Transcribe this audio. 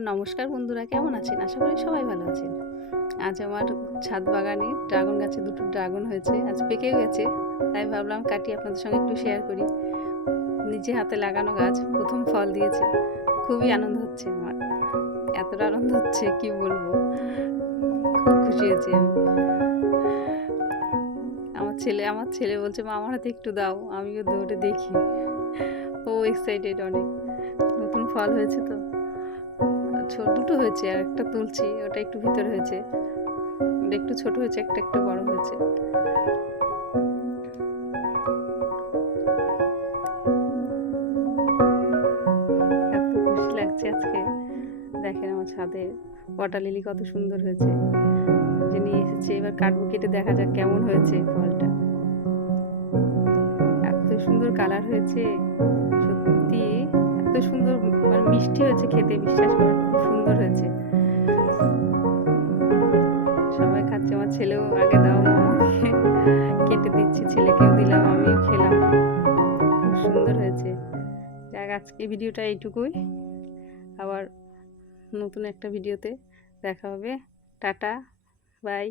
নমস্কার বন্ধুরা, কেমন আছেন? আশা করি সবাই ভালো আছেন। আজ আমার ছাদ বাগানে ড্রাগন গাছে দুটো ড্রাগন হয়েছে, আজ পেকেও গেছে, তাই ভাবলাম কাটি আপনাদের সঙ্গে একটু শেয়ার করি। নিজে হাতে লাগানো গাছ, প্রথম ফল দিয়েছে। খুবই আনন্দ হচ্ছে আমার। এতটা আনন্দ হচ্ছে, কি বলব? খুব খুশি হয়েছি আমি। আমার ছেলে আমার ছেলে বলছে, মা, আমার হাতে একটু দাও, আমিও দৌড়ে দেখি। ও এক্সাইটেড অনেক। নতুন ফল হয়েছে তো। দুটো হয়েছে আর একটা তুলছি, ওটা একটু ভিতরে হয়েছে। ওটা একটু ছোট হয়েছে, একটা একটু বড় হয়েছে। এত খুশি লাগছে আজকে। দেখেন আমার ছাদে ওয়াটার লিলি কত সুন্দর হয়েছে। যে নিয়ে এসেছে, এবার কাটবো, কেটে দেখা যাক কেমন হয়েছে ফলটা। এত সুন্দর কালার হয়েছে। এত সুন্দর মানে মিষ্টি হয়েছে খেতে, বিশ্বাস করুন খুব সুন্দর হয়েছে। সবাই খাচ্ছে, আমার ছেলেও আগে দাও কেটে দিচ্ছি, ছেলেকেও দিলাম, আমিও খেলাম। খুব সুন্দর হয়েছে। যাক, আজকে ভিডিওটা এইটুকুই। আবার নতুন একটা ভিডিওতে দেখা হবে। Tata, bye.